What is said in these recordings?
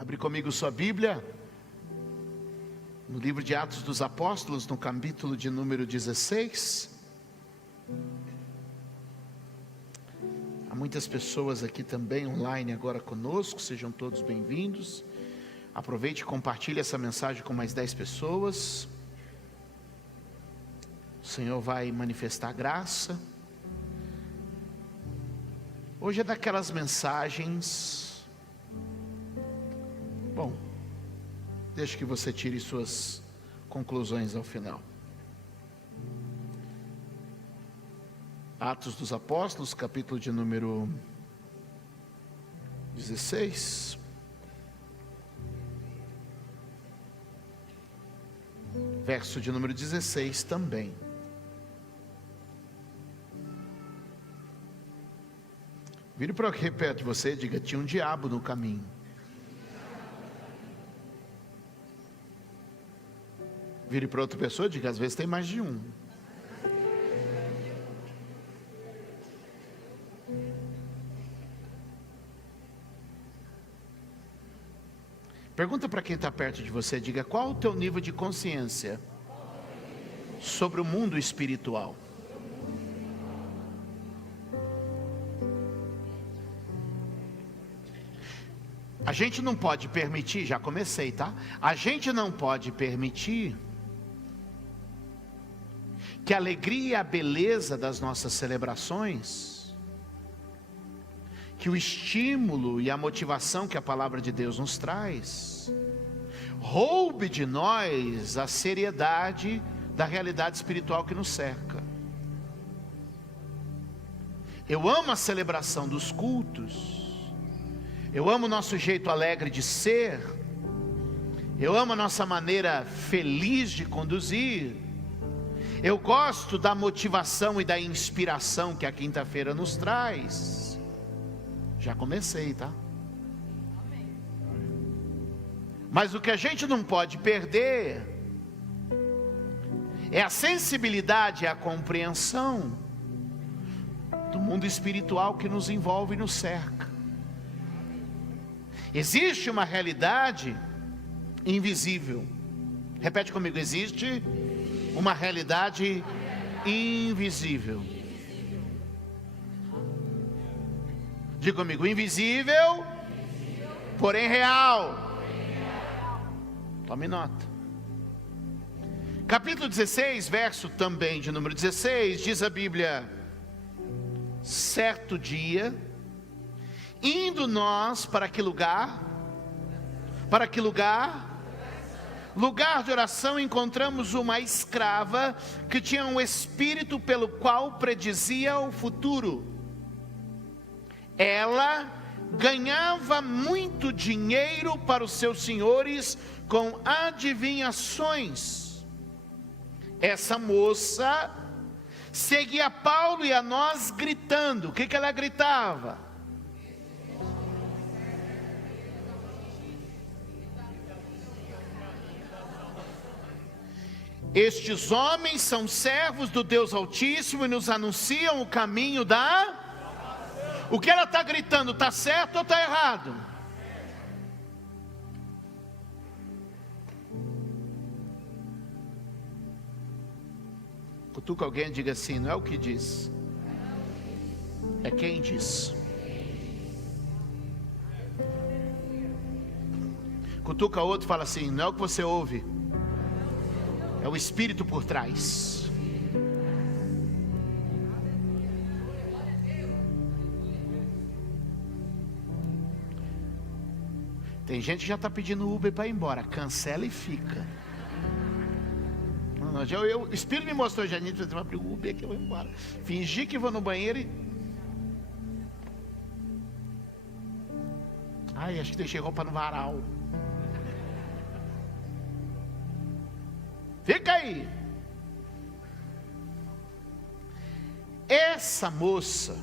Abre comigo sua Bíblia, no livro de Atos dos Apóstolos, no capítulo de número 16. Há muitas pessoas aqui também online agora conosco, sejam todos bem-vindos. Aproveite e compartilhe essa mensagem com mais 10 pessoas. O Senhor vai manifestar graça. Hoje é daquelas mensagens... Bom, deixe que você tire suas conclusões ao final. Atos dos Apóstolos, capítulo de número 16. Verso de número 16 também. Vire para aqui perto de você e diga: tinha um diabo no caminho. Vire para outra pessoa e diga: às vezes tem mais de um. Pergunta para quem está perto de você, diga: qual o teu nível de consciência sobre o mundo espiritual? A gente não pode permitir, já comecei, tá? A gente não pode permitir que a alegria e a beleza das nossas celebrações, que o estímulo e a motivação que a palavra de Deus nos traz, roube de nós a seriedade da realidade espiritual que nos cerca. Eu amo a celebração dos cultos, eu amo o nosso jeito alegre de ser, eu amo a nossa maneira feliz de conduzir, eu gosto da motivação e da inspiração que a quinta-feira nos traz. Já comecei, tá? Mas o que a gente não pode perder é a sensibilidade e a compreensão do mundo espiritual que nos envolve e nos cerca. Existe uma realidade invisível. Repete comigo: existe uma realidade invisível. Diga comigo: invisível, porém real. Tome nota. Capítulo 16, verso também de número 16, diz a Bíblia: certo dia, indo nós para que lugar? Para que lugar? Lugar de oração, encontramos uma escrava que tinha um espírito pelo qual predizia o futuro. Ela ganhava muito dinheiro para os seus senhores com adivinhações. Essa moça seguia Paulo e a nós gritando. O que ela gritava? Estes homens são servos do Deus Altíssimo e nos anunciam o caminho da... O que ela está gritando, está certo ou está errado? Cutuca alguém e diga assim: não é o que diz, é quem diz. Cutuca outro e fala assim: não é o que você ouve, é o Espírito por trás. Tem gente que já está pedindo Uber para ir embora. Cancela e fica. Não, o Espírito me mostrou: Janine, você vai abrir o Uber que eu vou embora. Fingi que vou no banheiro e... Ai, acho que deixei roupa no varal. Fica aí. Essa moça,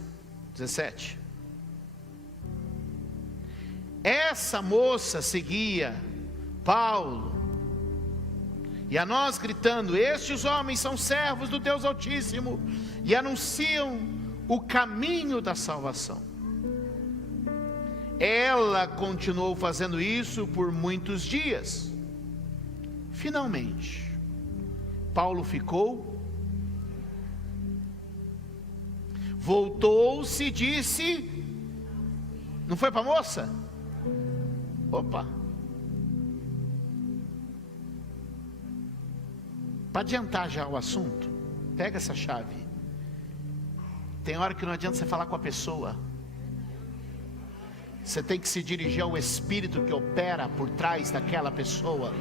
17. Essa moça seguia Paulo e a nós gritando: estes homens são servos do Deus Altíssimo e anunciam o caminho da salvação. Ela continuou fazendo isso por muitos dias. Finalmente, Paulo ficou, voltou-se e disse, não foi para a moça? Opa! Para adiantar já o assunto, pega essa chave. Tem hora que não adianta você falar com a pessoa. Você tem que se dirigir ao Espírito que opera por trás daquela pessoa.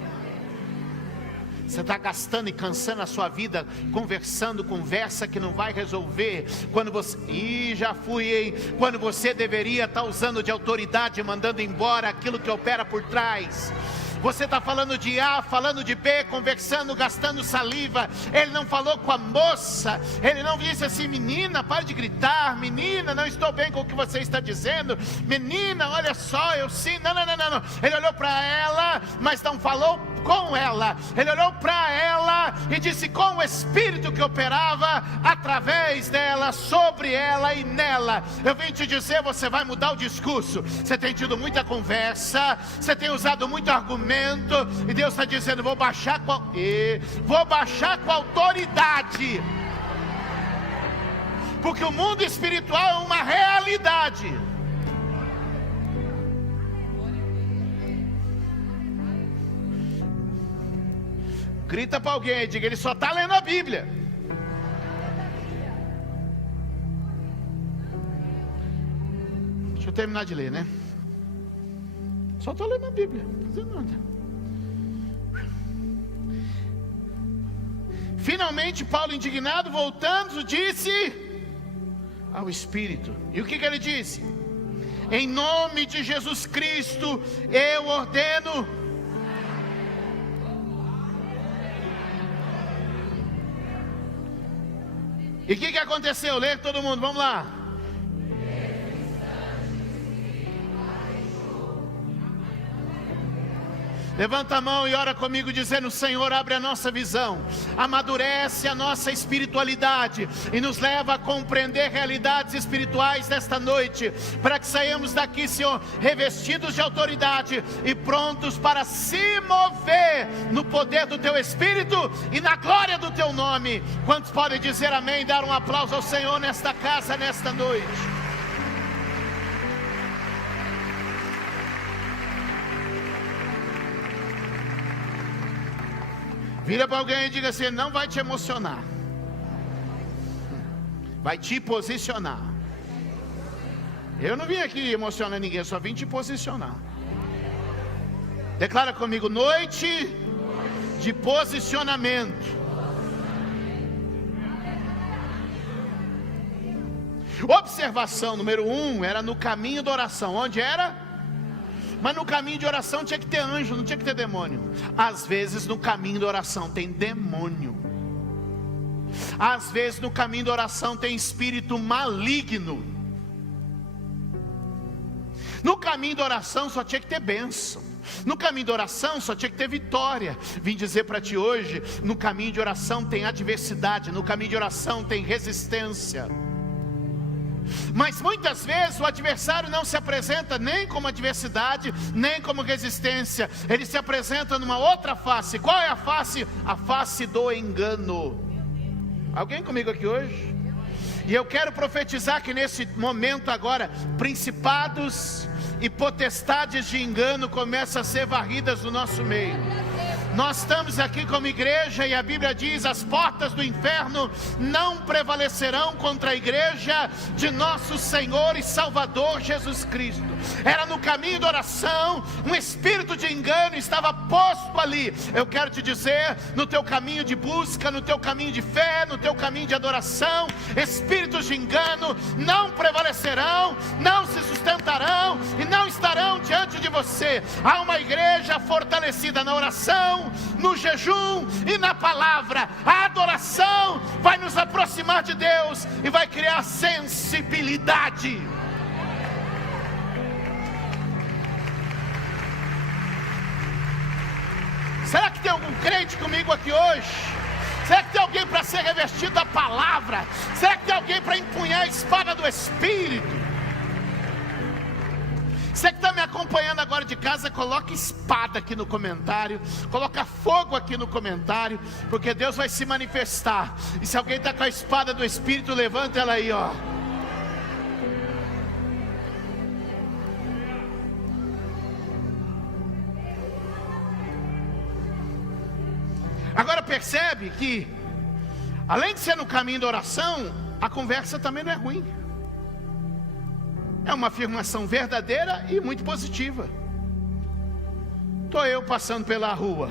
Você está gastando e cansando a sua vida conversando, conversa que não vai resolver. Quando você, já fui, hein? Quando você deveria estar usando de autoridade, mandando embora aquilo que opera por trás. Você está falando de A, falando de B, conversando, gastando saliva. Ele não falou com a moça. Ele não disse assim: menina, pare de gritar. Menina, não estou bem com o que você está dizendo. Menina, olha só, eu sim. Não. Ele olhou para ela, mas não falou com ela. Ele olhou para ela e disse com o Espírito que operava através dela, sobre ela e nela. Eu vim te dizer, você vai mudar o discurso. Você tem tido muita conversa, você tem usado muito argumento, e Deus está dizendo: vou baixar com autoridade, porque o mundo espiritual é uma realidade. Grita para alguém e diga: ele só está lendo a Bíblia. Deixa eu terminar de ler, né? Só estou lendo a Bíblia, não fazendo nada. Finalmente Paulo, indignado, voltando, disse ao Espírito. E o que ele disse? Em nome de Jesus Cristo eu ordeno. E o que aconteceu? Lê todo mundo, vamos lá. Levanta a mão e ora comigo dizendo: Senhor, abre a nossa visão, amadurece a nossa espiritualidade e nos leva a compreender realidades espirituais desta noite, para que saímos daqui, Senhor, revestidos de autoridade e prontos para se mover no poder do Teu Espírito e na glória do Teu nome. Quantos podem dizer amém e dar um aplauso ao Senhor nesta casa, nesta noite? Vira para alguém e diga assim: não vai te emocionar, vai te posicionar. Eu não vim aqui emocionar ninguém, eu só vim te posicionar. Declara comigo: noite de posicionamento. Observação número 1 era no caminho da oração. Onde era? Mas no caminho de oração tinha que ter anjo, não tinha que ter demônio. Às vezes no caminho da oração tem demônio. Às vezes no caminho da oração tem espírito maligno. No caminho da oração só tinha que ter bênção. No caminho da oração só tinha que ter vitória. Vim dizer para ti hoje: no caminho de oração tem adversidade, no caminho de oração tem resistência. Mas muitas vezes o adversário não se apresenta nem como adversidade, nem como resistência. Ele se apresenta numa outra face. Qual é a face? A face do engano. Alguém comigo aqui hoje? E eu quero profetizar que nesse momento agora, principados e potestades de engano começam a ser varridas do nosso meio. Nós estamos aqui como igreja e a Bíblia diz: as portas do inferno não prevalecerão contra a igreja de nosso Senhor e Salvador Jesus Cristo. Era no caminho da oração, um espírito de engano estava posto ali. Eu quero te dizer, no teu caminho de busca, no teu caminho de fé, no teu caminho de adoração, espíritos de engano não prevalecerão, não se sustentarão e não estarão diante de você. Há uma igreja fortalecida na oração, no jejum e na palavra. A adoração vai nos aproximar de Deus e vai criar sensibilidade. Será que tem algum crente comigo aqui hoje? Será que tem alguém para ser revestido da palavra? Será que tem alguém para empunhar a espada do Espírito? Você que está me acompanhando agora de casa, coloca espada aqui no comentário, coloca fogo aqui no comentário, porque Deus vai se manifestar. E se alguém está com a espada do Espírito, levanta ela aí, ó. Agora percebe que, além de ser no caminho da oração, a conversa também não é ruim. É uma afirmação verdadeira e muito positiva. Estou eu passando pela rua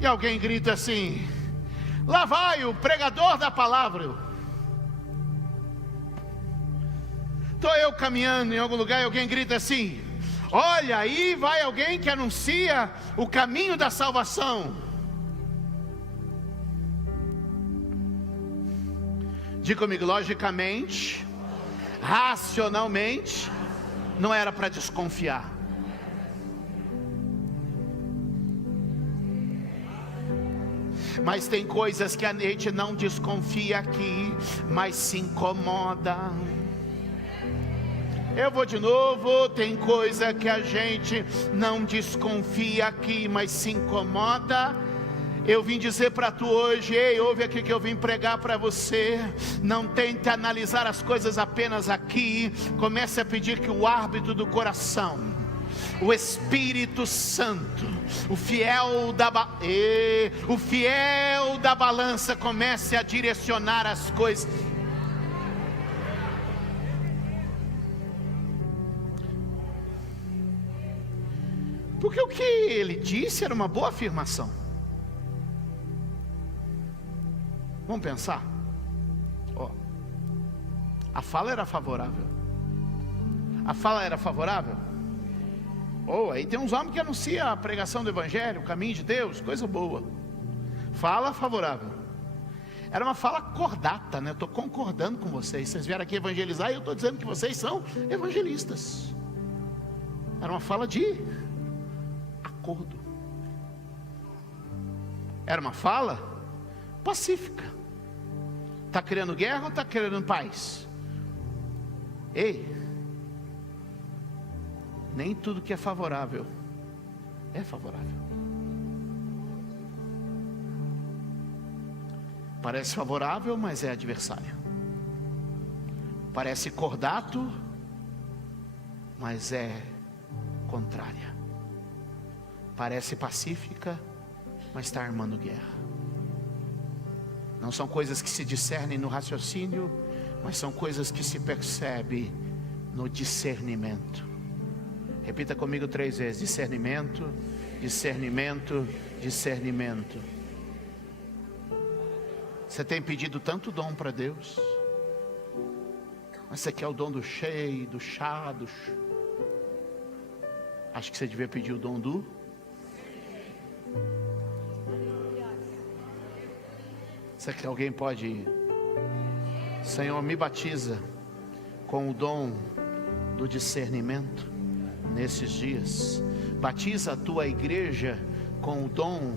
e alguém grita assim: lá vai o pregador da palavra. Estou eu caminhando em algum lugar e alguém grita assim: olha, aí vai alguém que anuncia o caminho da salvação. Diga comigo, logicamente, racionalmente, não era para desconfiar. Mas tem coisas que a gente não desconfia aqui, mas se incomoda. Eu vou de novo, tem coisa que a gente não desconfia aqui, mas se incomoda. Eu vim dizer para tu hoje, ei, ouve aqui que eu vim pregar para você. Não tente analisar as coisas apenas aqui. Comece a pedir que o árbitro do coração, o Espírito Santo, o fiel da balança, comece a direcionar as coisas. Porque o que ele disse era uma boa afirmação. Vamos pensar? A fala era favorável. A fala era favorável? Aí tem uns homens que anunciam a pregação do Evangelho, o caminho de Deus, coisa boa. Fala favorável. Era uma fala cordata, né? Eu estou concordando com vocês. Vocês vieram aqui evangelizar e eu estou dizendo que vocês são evangelistas. Era uma fala de acordo. Era uma fala pacífica. Está querendo guerra ou está querendo paz? Ei, nem tudo que é favorável é favorável. Parece favorável, mas é adversário. Parece cordato, mas é contrária. Parece pacífica, mas está armando guerra. Não são coisas que se discernem no raciocínio, mas são coisas que se percebem no discernimento. Repita comigo 3 vezes: discernimento, discernimento, discernimento. Você tem pedido tanto dom para Deus, mas você quer o dom do cheio, do chá, acho que você devia pedir o dom do... Será que alguém pode ir? Senhor, me batiza com o dom do discernimento nesses dias. Batiza a tua igreja com o dom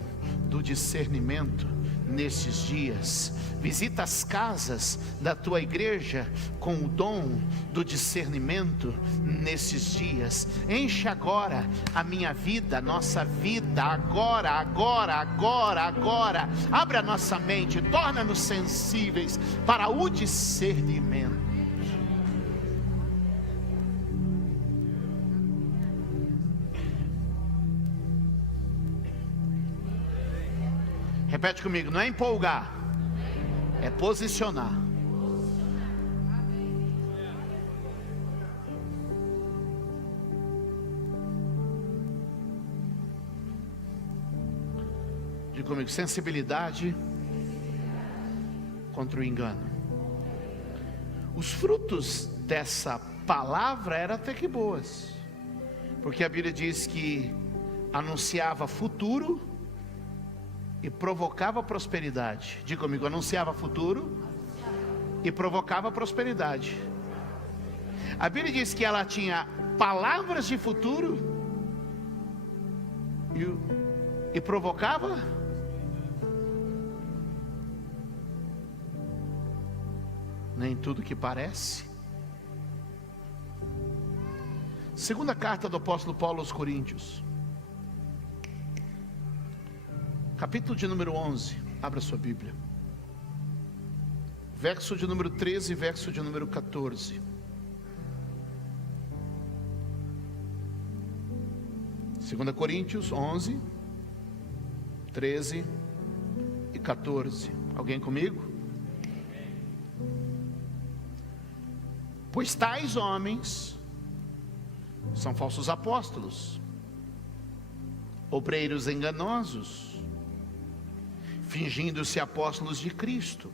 do discernimento nesses dias. Visita as casas da tua igreja com o dom do discernimento nesses dias. Enche agora a minha vida, a nossa vida, agora. Abre a nossa mente, torna-nos sensíveis para o discernimento. Repete comigo, não é empolgar, é posicionar. Diga comigo, sensibilidade contra o engano. Os frutos dessa palavra eram até que boas, porque a Bíblia diz que anunciava futuro e provocava prosperidade. Diga comigo, anunciava futuro e provocava prosperidade. A Bíblia diz que ela tinha palavras de futuro e provocava. Nem tudo que parece. Segunda carta do apóstolo Paulo aos Coríntios, capítulo de número 11, abra sua Bíblia, verso de número 13 e verso de número 14. Segunda Coríntios 11, 13 e 14. Alguém comigo? Pois tais homens são falsos apóstolos, obreiros enganosos, fingindo-se apóstolos de Cristo.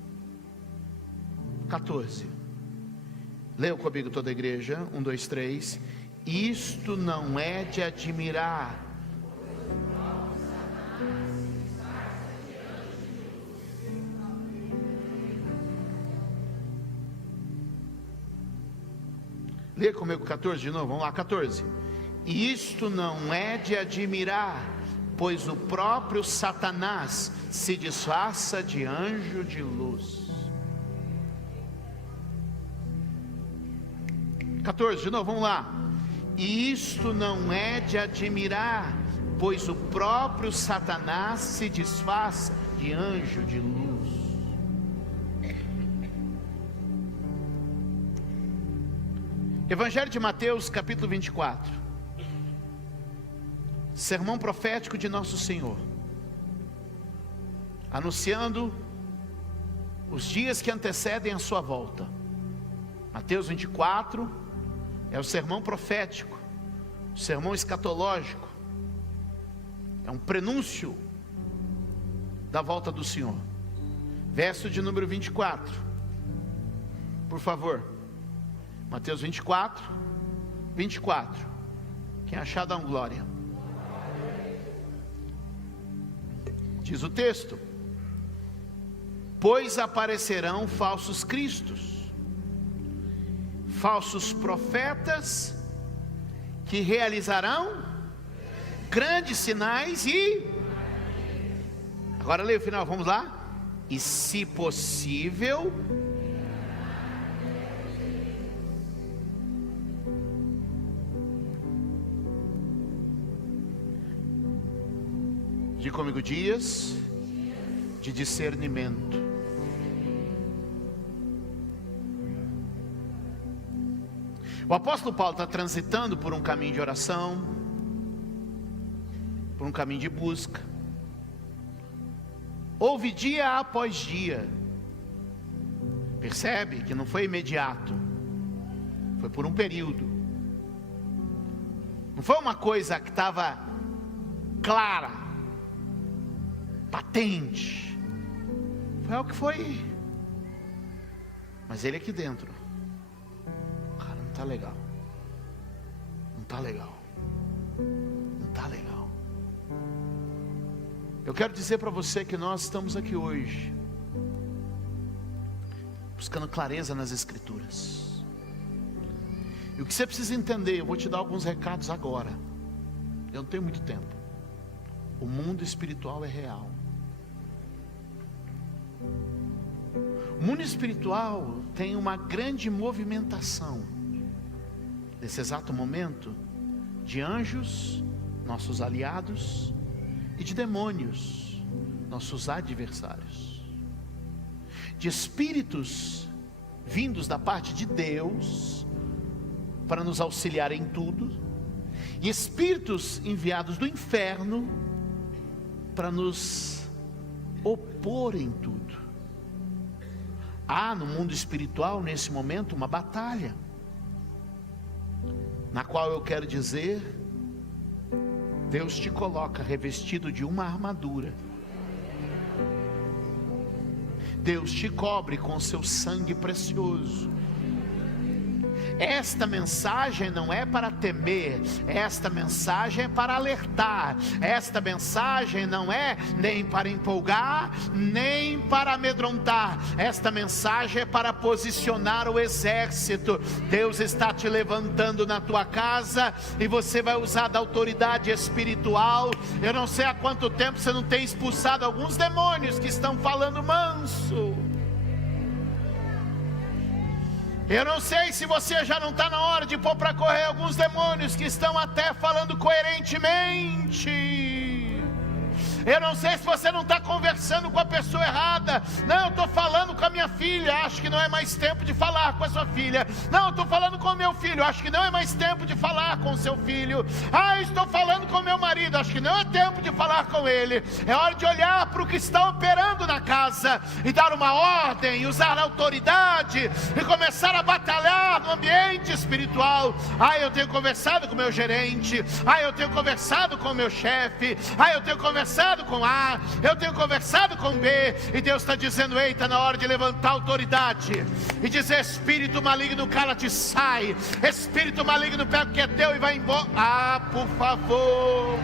14. Leia comigo toda a igreja. 1, 2, 3. Isto não é de admirar. Leia comigo 14 de novo, vamos lá, 14. Isto não é de admirar, pois o próprio Satanás se disfarça de anjo de luz. 14 de novo, vamos lá. Isto não é de admirar, pois o próprio Satanás se disfarça de anjo de luz. Evangelho de Mateus, capítulo 24. Sermão profético de nosso Senhor, anunciando os dias que antecedem a sua volta. Mateus 24 é o sermão profético, o sermão escatológico, é um prenúncio da volta do Senhor. Verso de número 24, por favor. Mateus 24, 24. Quem achar, dá um glória. Diz o texto: pois aparecerão falsos cristos, falsos profetas, que realizarão grandes sinais e... Agora leia o final, vamos lá. E se possível... Diga comigo, dias de discernimento. O apóstolo Paulo está transitando por um caminho de oração, por um caminho de busca. Houve dia após dia. Percebe que não foi imediato, foi por um período. Não foi uma coisa que estava clara, patente. Foi algo que foi. Mas ele aqui dentro, cara, não está legal. Não está legal. Não está legal. Eu quero dizer para você que nós estamos aqui hoje buscando clareza nas Escrituras. E o que você precisa entender, eu vou te dar alguns recados agora. Eu não tenho muito tempo. O mundo espiritual é real. O mundo espiritual tem uma grande movimentação, nesse exato momento, de anjos, nossos aliados, e de demônios, nossos adversários, de espíritos vindos da parte de Deus, para nos auxiliar em tudo, e espíritos enviados do inferno, para nos opor em tudo. Há no mundo espiritual, nesse momento, uma batalha, na qual eu quero dizer, Deus te coloca revestido de uma armadura. Deus te cobre com seu sangue precioso. Esta mensagem não é para temer, esta mensagem é para alertar, esta mensagem não é nem para empolgar, nem para amedrontar, esta mensagem é para posicionar o exército. Deus está te levantando na tua casa, e você vai usar da autoridade espiritual. Eu não sei há quanto tempo você não tem expulsado alguns demônios que estão falando manso. Eu não sei se você já não está na hora de pôr para correr alguns demônios que estão até falando coerentemente. Eu não sei se você não está conversando com a pessoa errada. Não, eu estou falando com a minha filha, acho que não é mais tempo de falar com a sua filha. Não, eu estou falando com o meu filho, acho que não é mais tempo de falar com o seu filho. Ah, estou falando com o meu marido, acho que não é tempo de falar com ele. É hora de olhar para o que está operando na casa e dar uma ordem, e usar a autoridade e começar a batalhar no ambiente espiritual. Ah, eu tenho conversado com o meu gerente. Ah, eu tenho conversado com o meu chefe. Ah, eu tenho conversado com A, eu tenho conversado com B, e Deus está dizendo: ei, está na hora de levantar autoridade e dizer: espírito maligno, cala-te, sai. Espírito maligno, pega o que é teu e vai embora. Ah, por favor.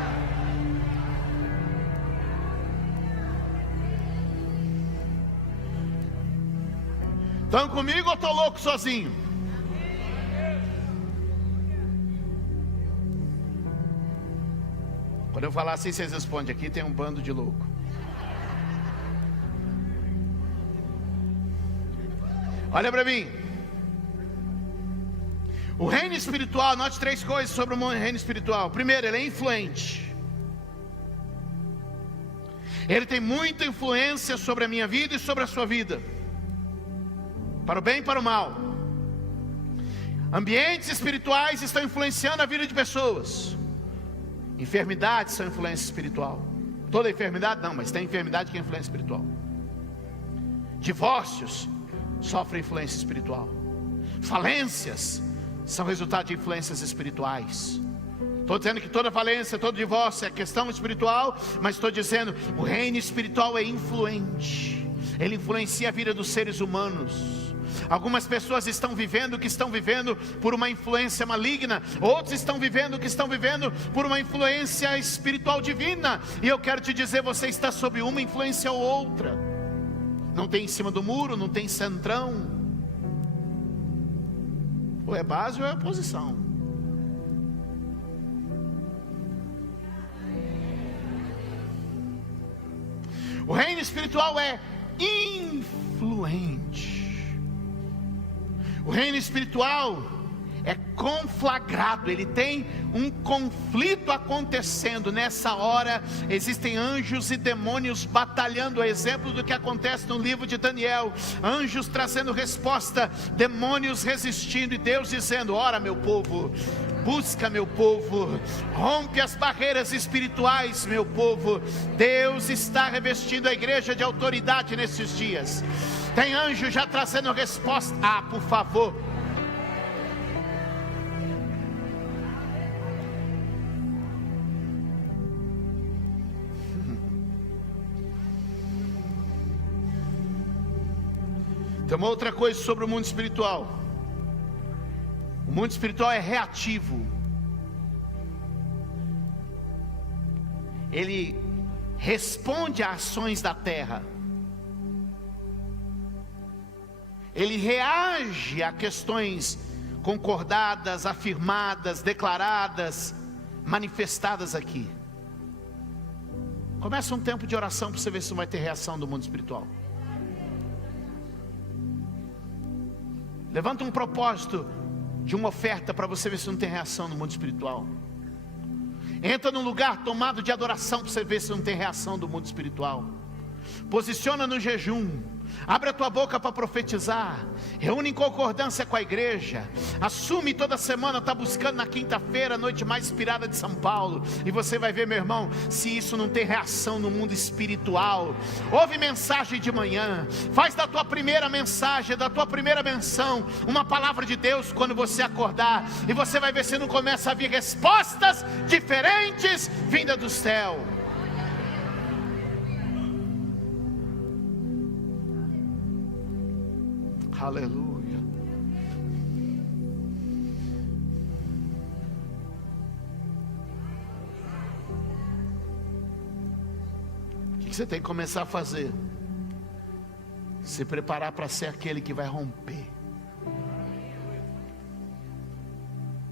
Estão comigo ou estou louco sozinho? Quando eu falar assim, vocês respondem: aqui tem um bando de louco. Olha para mim. O reino espiritual, note 3 coisas sobre o reino espiritual. Primeiro, ele é influente. Ele tem muita influência sobre a minha vida e sobre a sua vida, para o bem e para o mal. Ambientes espirituais estão influenciando a vida de pessoas. Enfermidades são influência espiritual. Toda enfermidade não, mas tem enfermidade que é influência espiritual. Divórcios sofrem influência espiritual. Falências são resultado de influências espirituais. Estou dizendo que toda falência, todo divórcio é questão espiritual, mas estou dizendo, o reino espiritual é influente. Ele influencia a vida dos seres humanos. Algumas pessoas estão vivendo o que estão vivendo por uma influência maligna. Outros estão vivendo o que estão vivendo por uma influência espiritual divina. E eu quero te dizer, você está sob uma influência ou outra. Não tem em cima do muro, não tem centrão. Ou é base ou é oposição. O reino espiritual é influente. O reino espiritual é conflagrado, ele tem um conflito acontecendo. Nessa hora existem anjos e demônios batalhando, a exemplo do que acontece no livro de Daniel. Anjos trazendo resposta, demônios resistindo, e Deus dizendo: ora, meu povo, busca, meu povo, rompe as barreiras espirituais, meu povo. Deus está revestindo a igreja de autoridade nesses dias. Tem anjo já trazendo resposta. Ah, por favor. Tem uma outra coisa sobre o mundo espiritual. O mundo espiritual é reativo. Ele responde a ações da terra. Ele reage a questões concordadas, afirmadas, declaradas, manifestadas aqui. Começa um tempo de oração para você ver se não vai ter reação do mundo espiritual. Levanta um propósito de uma oferta para você ver se não tem reação no mundo espiritual. Entra num lugar tomado de adoração para você ver se não tem reação do mundo espiritual. Posiciona no jejum. Abre a tua boca para profetizar. Reúne em concordância com a igreja. Assume toda semana, está buscando na quinta-feira, a noite mais inspirada de São Paulo. E você vai ver, meu irmão, se isso não tem reação no mundo espiritual. Ouve mensagem de manhã. Faz da tua primeira mensagem, da tua primeira menção, uma palavra de Deus quando você acordar. E você vai ver se não começa a vir respostas diferentes vindas do céu. Aleluia. O que você tem que começar a fazer? Se preparar para ser aquele que vai romper.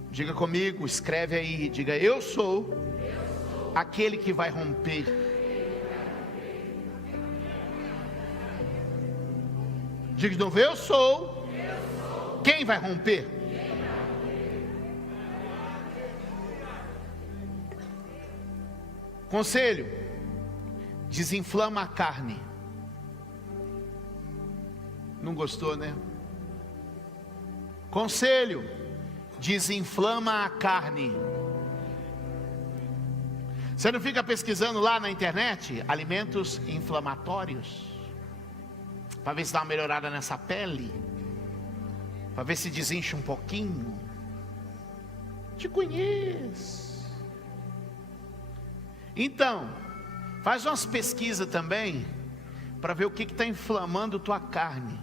Diga comigo, escreve aí, diga: eu sou aquele que vai romper. Diga de novo: eu sou Quem vai romper? Conselho: desinflama a carne. Não gostou, né? Conselho: desinflama a carne. Você não fica pesquisando lá na internet alimentos inflamatórios para ver se dá uma melhorada nessa pele, para ver se desincha um pouquinho? Te conheço. Então, faz umas pesquisas também para ver o que está inflamando tua carne.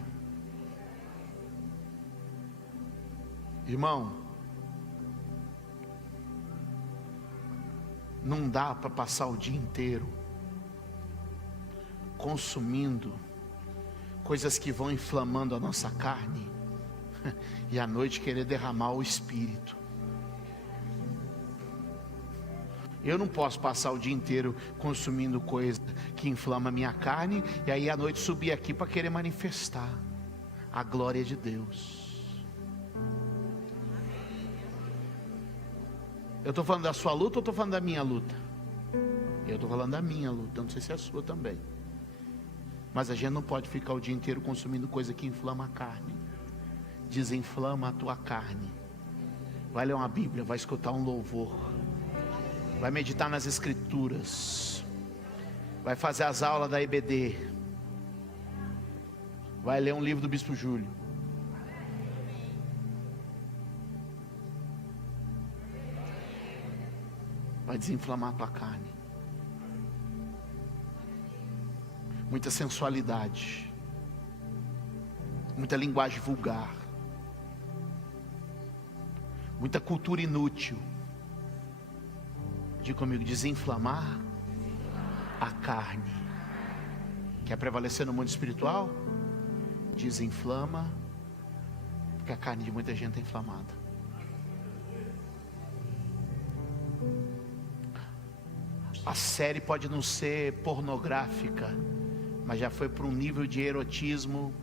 Irmão, não dá para passar o dia inteiro consumindo coisas que vão inflamando a nossa carne e à noite querer derramar o espírito. Eu não posso passar o dia inteiro consumindo coisa que inflama a minha carne e aí à noite subir aqui para querer manifestar a glória de Deus. Eu estou falando da sua luta ou estou falando da minha luta? Eu estou falando da minha luta, não sei se é a sua também. Mas a gente não pode ficar o dia inteiro consumindo coisa que inflama a carne. Desinflama a tua carne. Vai ler uma Bíblia, vai escutar um louvor, vai meditar nas escrituras, vai fazer as aulas da EBD, vai ler um livro do Bispo Júlio. Vai desinflamar a tua carne. Muita sensualidade, muita linguagem vulgar, muita cultura inútil. Diga comigo: desinflamar a carne. Quer prevalecer no mundo espiritual? Desinflama, porque a carne de muita gente é inflamada. A série pode não ser pornográfica, mas já foi para um nível de erotismo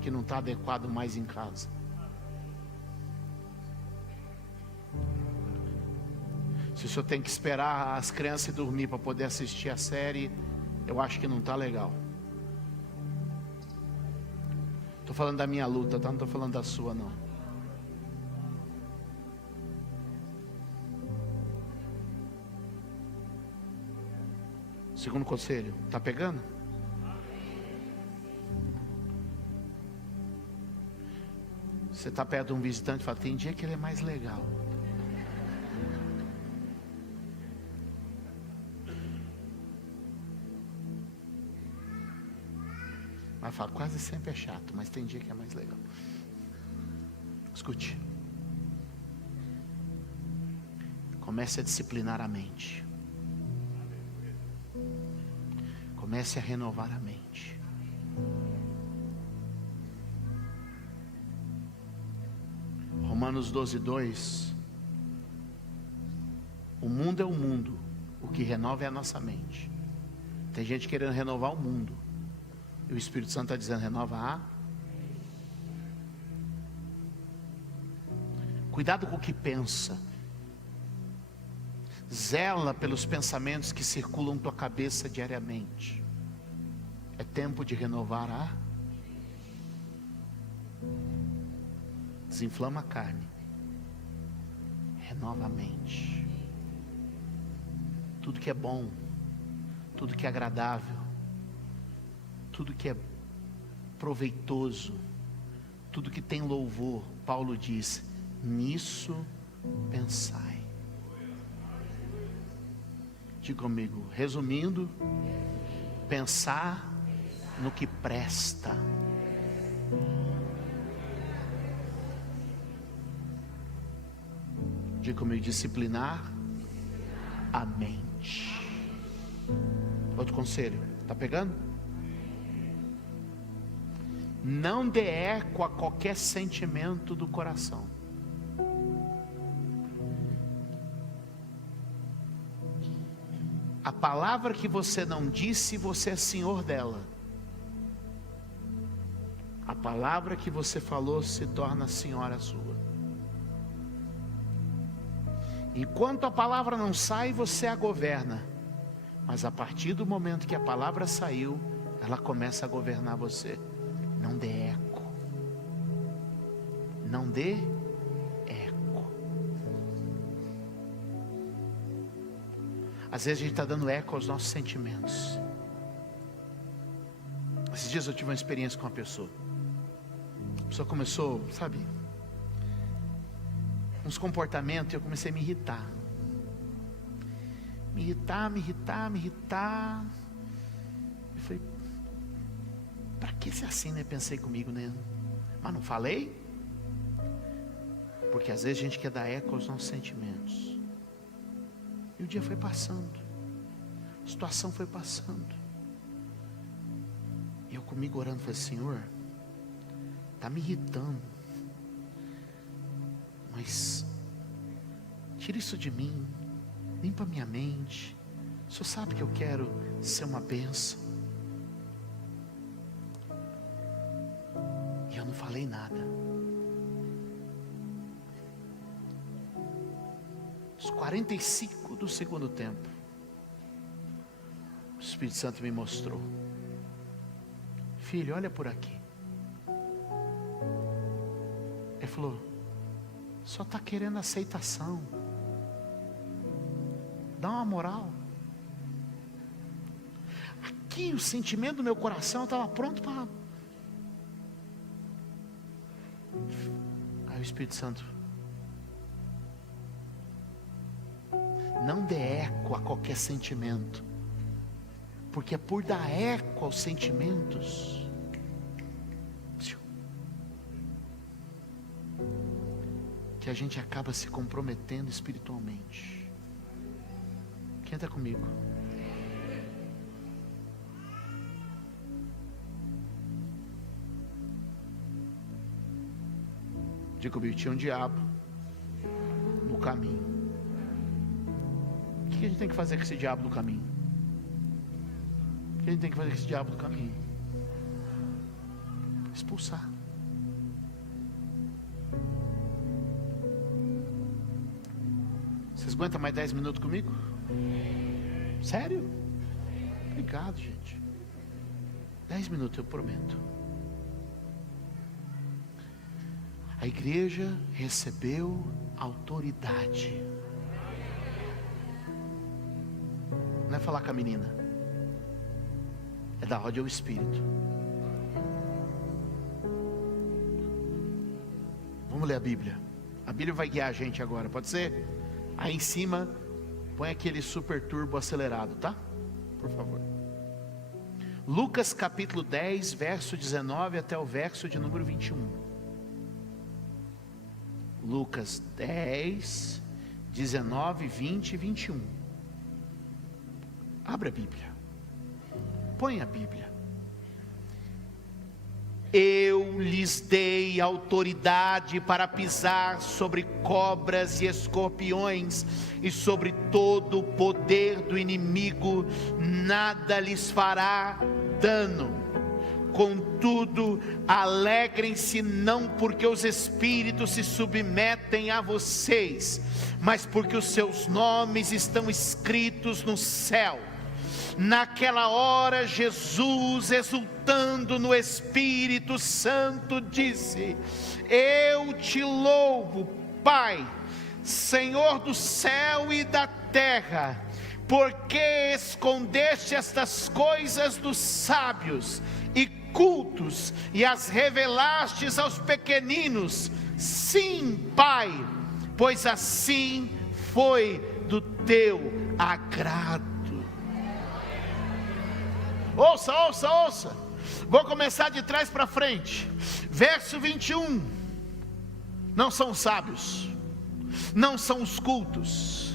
que não está adequado mais em casa. Se o senhor tem que esperar as crianças dormir para poder assistir a série, eu acho que não está legal. Estou falando da minha luta, tá? Não estou falando da sua, não. Segundo conselho, está pegando? Você está perto de um visitante e fala: tem dia que ele é mais legal. Mas fala: quase sempre é chato, mas tem dia que é mais legal. Escute. Comece a disciplinar a mente. Comece a renovar a mente. Romanos 12:2. O mundo é o mundo, o que renova é a nossa mente. Tem gente querendo renovar o mundo, e o Espírito Santo está dizendo: renova a. Cuidado com o que pensa. Zela pelos pensamentos que circulam tua cabeça diariamente. É tempo de renovar a. Desinflama a carne, renova a mente. Tudo que é bom, tudo que é agradável, tudo que é proveitoso, tudo que tem louvor, Paulo diz: nisso pensai. Diga comigo, resumindo: pensar no que presta. Diga comigo, disciplinar a mente. Outro conselho, está pegando? Não dê eco a qualquer sentimento do coração. A palavra que você não disse, você é senhor dela. a palavra que você falou se torna senhora sua. Enquanto a palavra não sai, você a governa. Mas a partir do momento que a palavra saiu, ela começa a governar você. Não dê eco. Não dê eco. Às vezes a gente está dando eco aos nossos sentimentos. Esses dias eu tive uma experiência com uma pessoa. A pessoa começou, sabe, uns comportamentos, e eu comecei a me irritar. Me irritar. Eu falei, para que ser assim, né? Pensei comigo, né? Mas não falei. Porque às vezes a gente quer dar eco aos nossos sentimentos. E o dia foi passando. A situação foi passando. E eu comigo orando, falei, Senhor, está me irritando. Mas tira isso de mim. Limpa minha mente. O Senhor sabe que eu quero ser uma bênção. E eu não falei nada. Os 45 do segundo tempo, o Espírito Santo me mostrou. Filho, olha por aqui. Ele falou, só está querendo aceitação. Dá uma moral. Aqui o sentimento do meu coração estava pronto para... Aí o Espírito Santo, não dê eco a qualquer sentimento, porque é por dar eco aos sentimentos que a gente acaba se comprometendo espiritualmente. Quem está comigo? Diga comigo, tinha um diabo no caminho. O que a gente tem que fazer com esse diabo no caminho? O que a gente tem que fazer com esse diabo no caminho? Expulsar. Vocês aguentam mais 10 minutos comigo? Sério? Obrigado, gente. 10 minutos, eu prometo. A igreja recebeu autoridade. Não é falar com a menina, é dar ordem ao Espírito. Vamos ler a Bíblia. A Bíblia vai guiar a gente agora, pode ser? Aí em cima, põe aquele super turbo acelerado, tá? Por favor. Lucas capítulo 10, verso 19 até o verso de número 21. Lucas 10, 19, 20 e 21. Abra a Bíblia. Põe a Bíblia. Eu lhes dei autoridade para pisar sobre cobras e escorpiões e sobre todo o poder do inimigo, nada lhes fará dano. Contudo, alegrem-se não porque os espíritos se submetem a vocês, mas porque os seus nomes estão escritos no céu. Naquela hora, Jesus, exultando no Espírito Santo, disse: eu te louvo, Pai, Senhor do céu e da terra, porque escondeste estas coisas dos sábios e cultos e as revelastes aos pequeninos. Sim, Pai, pois assim foi do teu agrado. Ouça. Vou começar de trás para frente. Verso 21. Não são os sábios, não são os cultos.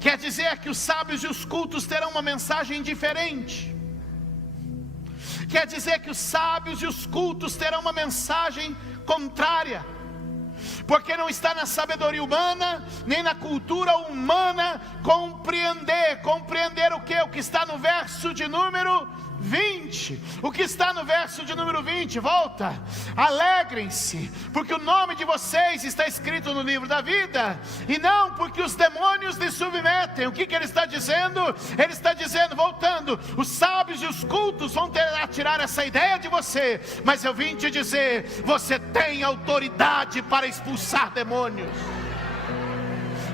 Quer dizer que os sábios e os cultos terão uma mensagem diferente. Quer dizer que os sábios e os cultos terão uma mensagem contrária. Porque não está na sabedoria humana, nem na cultura humana, compreender o que? O que está no verso de número 20. O que está no verso de número 20? Volta. Alegrem-se, porque o nome de vocês está escrito no livro da vida, e não porque os demônios lhes submetem. O que ele está dizendo? Ele está dizendo, voltando, os sábios e os cultos vão tirar essa ideia de você, mas eu vim te dizer, você tem autoridade para expulsar demônios.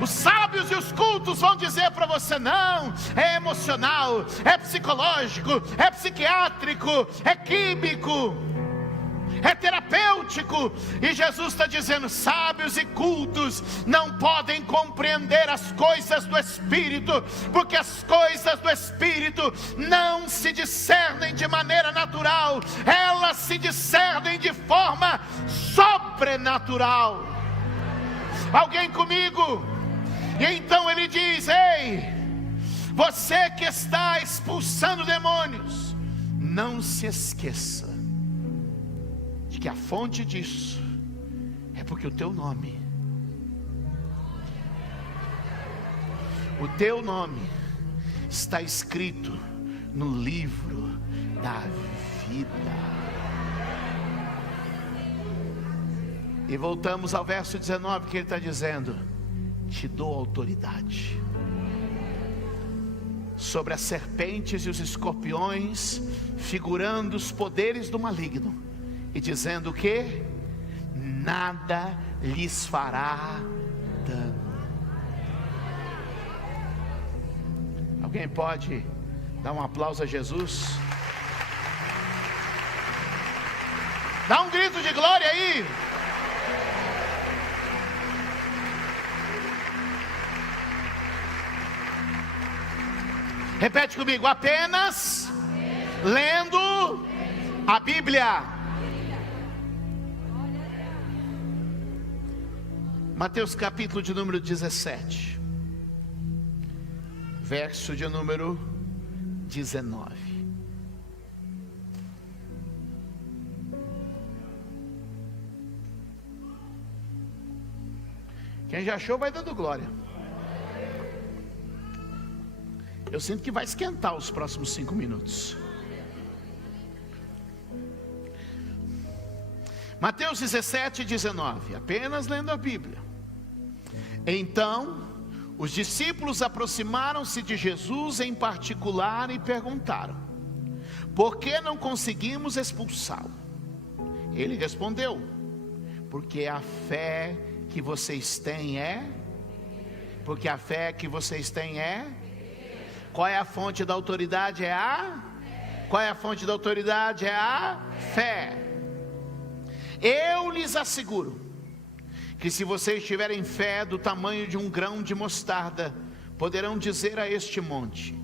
Os sábios e os cultos vão dizer para você, não, é emocional, é psicológico, é psiquiátrico, é químico, é terapêutico. E Jesus está dizendo, sábios e cultos não podem compreender as coisas do Espírito, porque as coisas do Espírito não se discernem de maneira natural, elas se discernem de forma sobrenatural. Alguém comigo? E então ele diz, ei, você que está expulsando demônios, não se esqueça de que a fonte disso é porque o teu nome está escrito no livro da vida. E voltamos ao verso 19, que ele está dizendo, te dou autoridade sobre as serpentes e os escorpiões, figurando os poderes do maligno, e dizendo o que? Nada lhes fará dano. Alguém pode dar um aplauso a Jesus? Dá um grito de glória aí. Repete comigo, apenas lendo a Bíblia. Mateus capítulo de número 17, verso de número 19. Quem já achou vai dando glória. Eu sinto que vai esquentar os próximos 5 minutos. Mateus 17, 19. Apenas lendo a Bíblia. Então, os discípulos aproximaram-se de Jesus em particular e perguntaram: por que não conseguimos expulsá-lo? Ele respondeu: porque a fé que vocês têm é... Porque a fé que vocês têm é... Qual é a fonte da autoridade? Qual é a fonte da autoridade? É a fé. Eu lhes asseguro que se vocês tiverem fé do tamanho de um grão de mostarda, poderão dizer a este monte: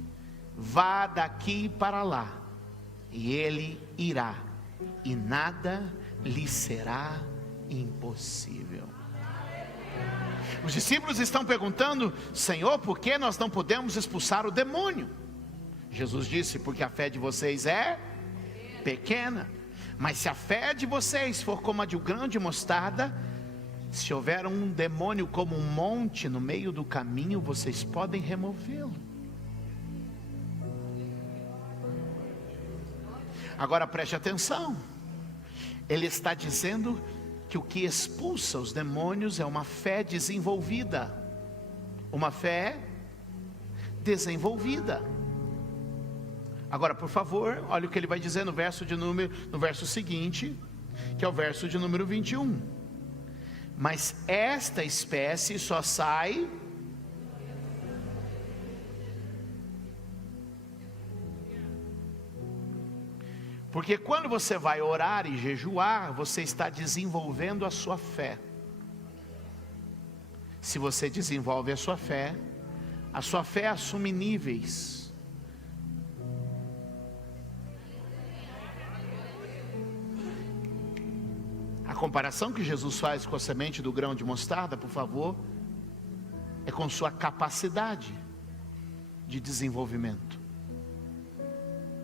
vá daqui para lá, e ele irá, e nada lhe será impossível. Os discípulos estão perguntando: Senhor, por que nós não podemos expulsar o demônio? Jesus disse: porque a fé de vocês é pequena. Mas se a fé de vocês for como a de um grão de mostarda, se houver um demônio como um monte no meio do caminho, vocês podem removê-lo. Agora preste atenção. Ele está dizendo que o que expulsa os demônios é uma fé desenvolvida. Uma fé desenvolvida. Agora, por favor, olha o que ele vai dizer no verso seguinte, que é o verso de número 21. Mas esta espécie só sai... Porque quando você vai orar e jejuar, você está desenvolvendo a sua fé. Se você desenvolve a sua fé assume níveis. A comparação que Jesus faz com a semente do grão de mostarda, por favor, é com sua capacidade de desenvolvimento.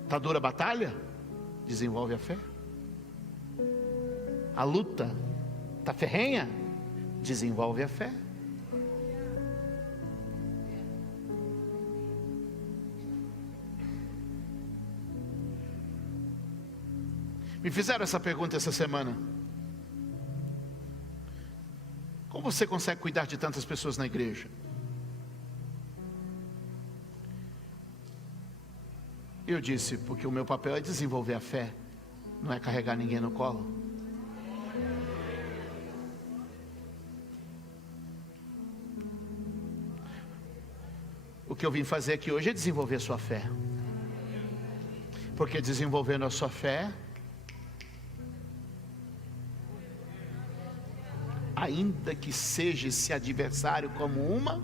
Está dura a batalha? Desenvolve a fé. A luta está ferrenha? Desenvolve a fé. Me fizeram essa pergunta essa semana: como você consegue cuidar de tantas pessoas na igreja? Eu disse: porque o meu papel é desenvolver a fé, não é carregar ninguém no colo. O que eu vim fazer aqui hoje é desenvolver a sua fé, porque desenvolvendo a sua fé, ainda que seja esse adversário como uma,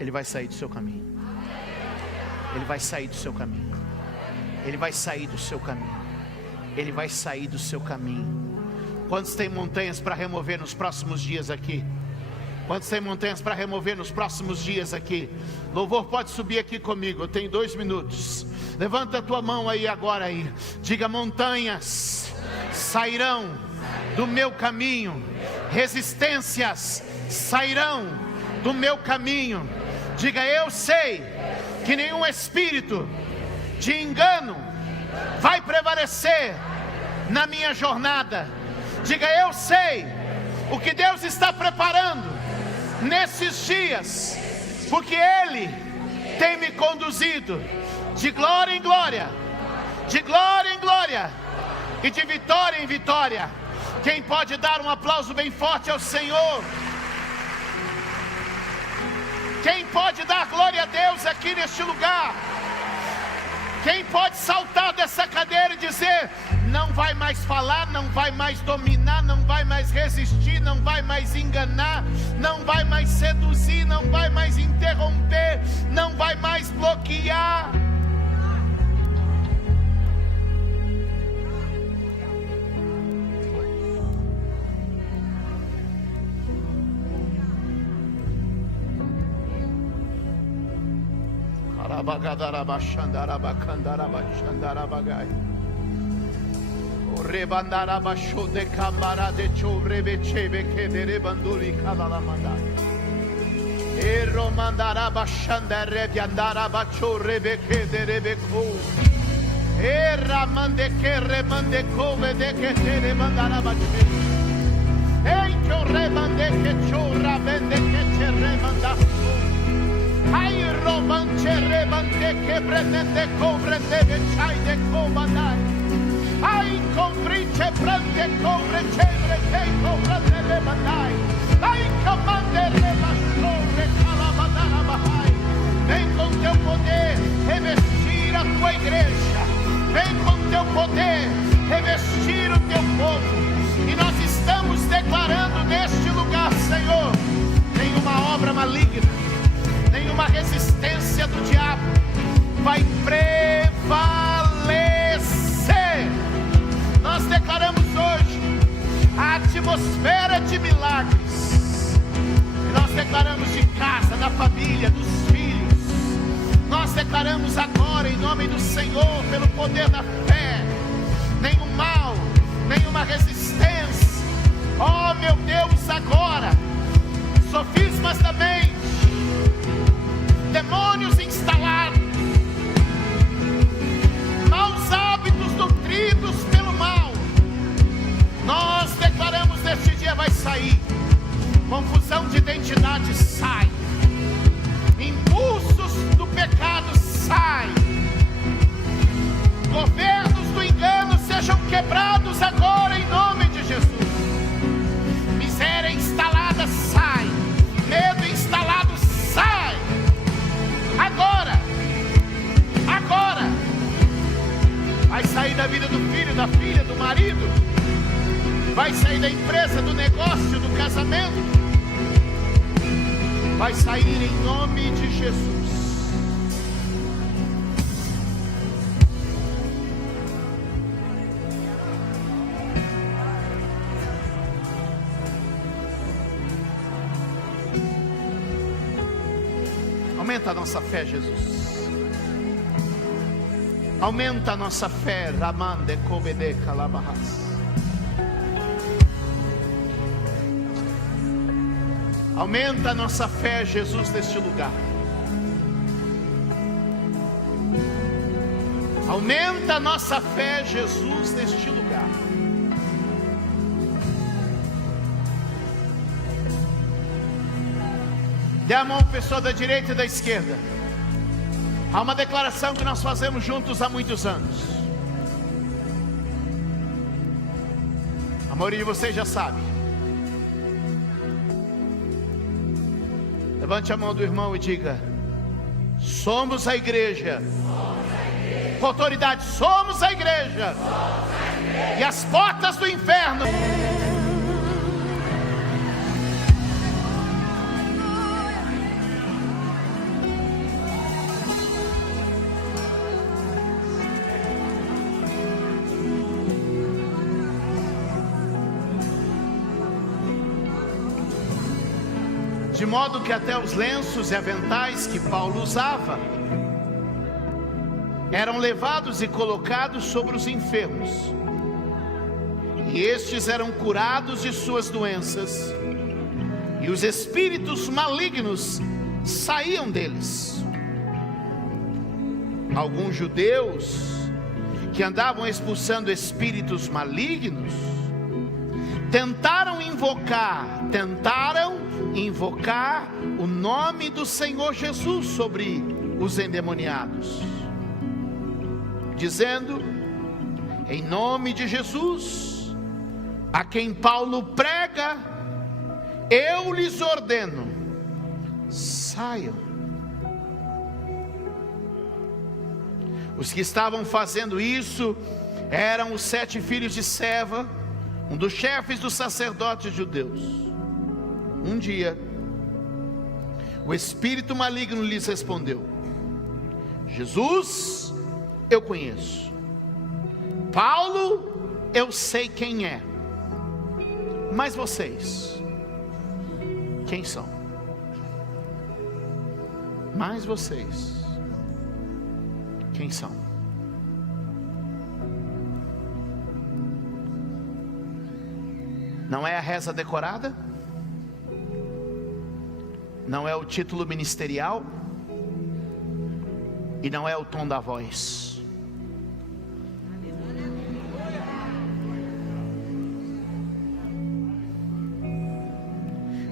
ele vai sair do seu caminho. Ele vai sair do seu caminho. Ele vai sair do seu caminho. Ele vai sair do seu caminho. Quantos tem montanhas para remover nos próximos dias aqui? Quantos tem montanhas para remover nos próximos dias aqui? Louvor, pode subir aqui comigo, eu tenho 2 minutos. Levanta a tua mão aí agora aí. Diga: montanhas sairão do meu caminho. Resistências sairão do meu caminho. Diga: eu sei que nenhum espírito de engano vai prevalecer na minha jornada. Diga: eu sei o que Deus está preparando nesses dias, porque Ele tem me conduzido de glória em glória, de glória em glória e de vitória em vitória. Quem pode dar um aplauso bem forte ao Senhor? Quem pode dar glória a Deus aqui neste lugar? Quem pode saltar dessa cadeira e dizer: não vai mais falar, não vai mais dominar, não vai mais resistir, não vai mais enganar, não vai mais seduzir, não vai mais interromper, não vai mais bloquear? Rebandarabasho de camara de chorrebechebe que de rebanduli cadalamanda. Ero mandarabashanda rebiandarabacho rebeke de rebeco. Era mande que remande come de que te rebandarabache. En que rebande que chorra vende que te remandasso. Ai romanche rebande que prende cobre de chai de comandai. Ai comprice prende cobre cedre te cobre le bandai. Ai comande le basore calabadana bahai. Vem com teu poder revestir a tua igreja. Vem com teu poder revestir o teu povo. E nós estamos declarando neste lugar, Senhor, nenhuma obra maligna, nenhuma resistência do diabo vai prevalecer. Nós declaramos hoje a atmosfera de milagres. E nós declaramos de casa, da família, dos filhos. Nós declaramos agora em nome do Senhor, pelo poder da fé, nenhum mal, nenhuma resistência. Oh meu Deus, agora, sofismas da mente, demônios instalados, maus hábitos nutridos pelo mal, nós declaramos neste dia vai sair. Confusão de identidade sai, impulsos do pecado sai, governos do engano sejam quebrados agora em nome de Jesus. Miséria instalada sai, medo instalado sai. Agora vai sair da vida do filho, da filha, do marido, vai sair da empresa, do negócio, do casamento, vai sair em nome de Jesus. Aumenta a nossa fé, Jesus. Aumenta a nossa fé, Ramande Kobede Kalabahas. Aumenta a nossa fé, Jesus, neste lugar. Aumenta a nossa fé, Jesus, neste lugar. Dê a mão, pessoa da direita e da esquerda. Há uma declaração que nós fazemos juntos há muitos anos. A maioria de vocês já sabe. Levante a mão do irmão e diga: somos a igreja. Com autoridade, somos a igreja. E as portas do inferno. De modo que até os lenços e aventais que Paulo usava eram levados e colocados sobre os enfermos, e estes eram curados de suas doenças, e os espíritos malignos saíam deles. Alguns judeus que andavam expulsando espíritos malignos tentaram invocar o nome do Senhor Jesus sobre os endemoniados, dizendo: em nome de Jesus, a quem Paulo prega, eu lhes ordeno, saiam. Os que estavam fazendo isso eram os 7 filhos de Seva, um dos chefes dos sacerdotes judeus. Um dia, o espírito maligno lhes respondeu: Jesus, eu conheço. Paulo, eu sei quem é. Mas vocês, quem são? Mas vocês, quem são? Não é a reza decorada? Não é o título ministerial? E não é o tom da voz?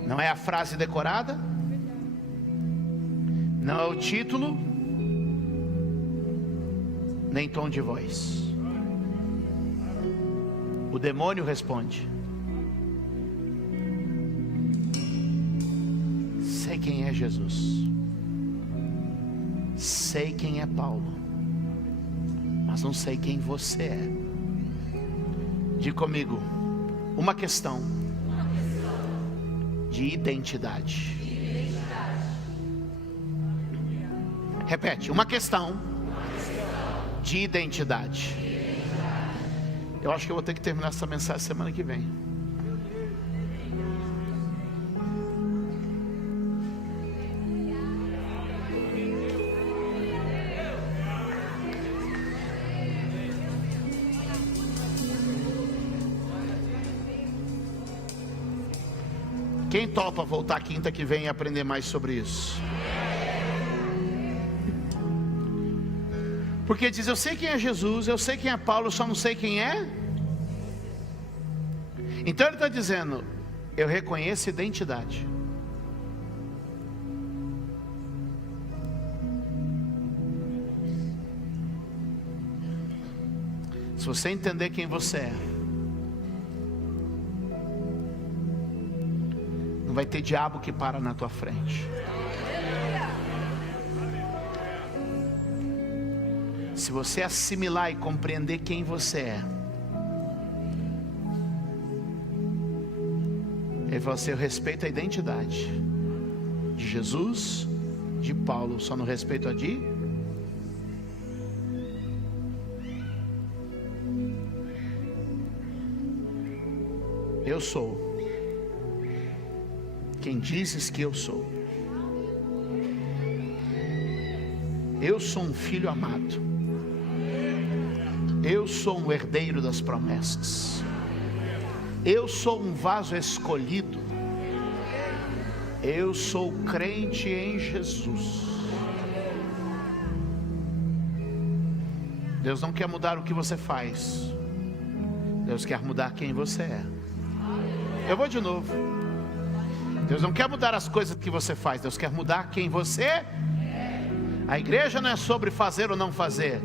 Não é a frase decorada? Não é o título? Nem tom de voz. O demônio responde: sei quem é Jesus, sei quem é Paulo, mas não sei quem você é. Diga comigo: uma questão de identidade. Repete: uma questão de identidade. Eu acho que eu vou ter que terminar essa mensagem semana que vem. Quem topa voltar quinta que vem e aprender mais sobre isso? Porque diz: eu sei quem é Jesus, eu sei quem é Paulo, eu só não sei quem é. Então ele está dizendo: eu reconheço identidade. Se você entender quem você é, não vai ter diabo que para na tua frente. Se você assimilar e compreender quem você é, ele falou assim: eu respeito a identidade de Jesus, de Paulo, só não respeito a de... eu sou quem dizes que eu sou. Eu sou um filho amado. Eu sou um herdeiro das promessas. Eu sou um vaso escolhido. Eu sou crente em Jesus. Deus não quer mudar o que você faz, Deus quer mudar quem você é. Eu vou de novo. Deus não quer mudar as coisas que você faz, Deus quer mudar quem você é. A igreja não é sobre fazer ou não fazer,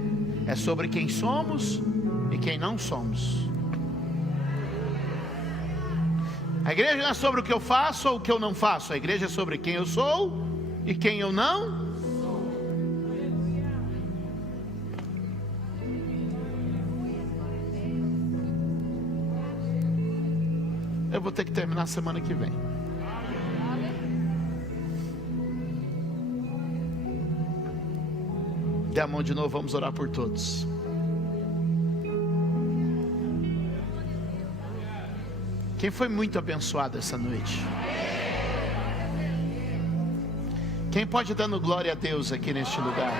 é sobre quem somos e quem não somos. A igreja não é sobre o que eu faço ou o que eu não faço, a igreja é sobre quem eu sou e quem eu não. Eu vou ter que terminar semana que vem. Dê a mão de novo, vamos orar por todos. Quem foi muito abençoado essa noite? Quem pode dando glória a Deus aqui neste lugar?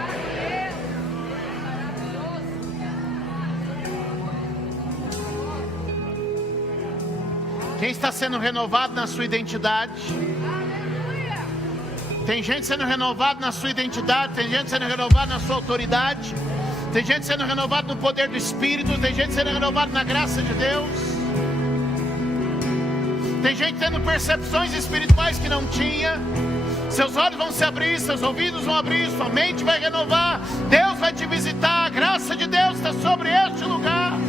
Quem está sendo renovado na sua identidade? Tem gente sendo renovado na sua identidade, tem gente sendo renovada na sua autoridade, tem gente sendo renovado no poder do Espírito, tem gente sendo renovado na graça de Deus, tem gente tendo percepções espirituais que não tinha. Seus olhos vão se abrir, seus ouvidos vão abrir, sua mente vai renovar, Deus vai te visitar, a graça de Deus está sobre este lugar.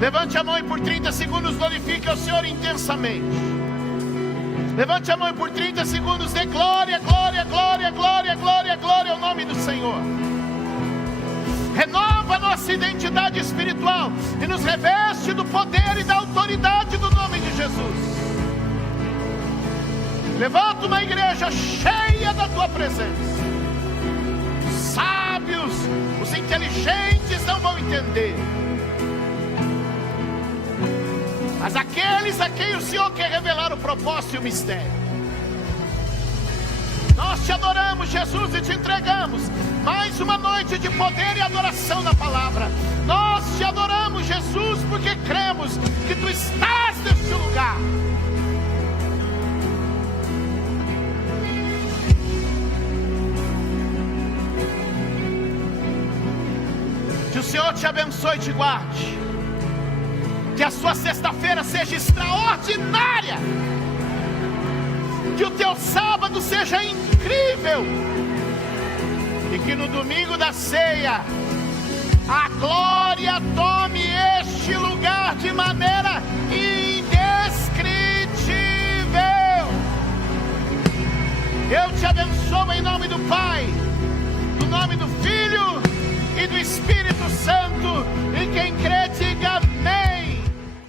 Levante a mão e por 30 segundos glorifique ao Senhor intensamente. Levante a mão e por 30 segundos dê glória, glória, glória, glória, glória, glória ao nome do Senhor. Renova a nossa identidade espiritual e nos reveste do poder e da autoridade do nome de Jesus. Levanta uma igreja cheia da tua presença. Os sábios, os inteligentes não vão entender, mas aqueles a quem o Senhor quer revelar o propósito e o mistério. Nós te adoramos, Jesus, e te entregamos mais uma noite de poder e adoração na palavra. Nós te adoramos, Jesus, porque cremos que tu estás neste lugar. Que o Senhor te abençoe e te guarde. Que a sua sexta-feira seja extraordinária. Que o teu sábado seja incrível. E que no domingo da ceia a glória tome este lugar de maneira indescritível. Eu te abençoo em nome do Pai, do nome do Filho e do Espírito Santo.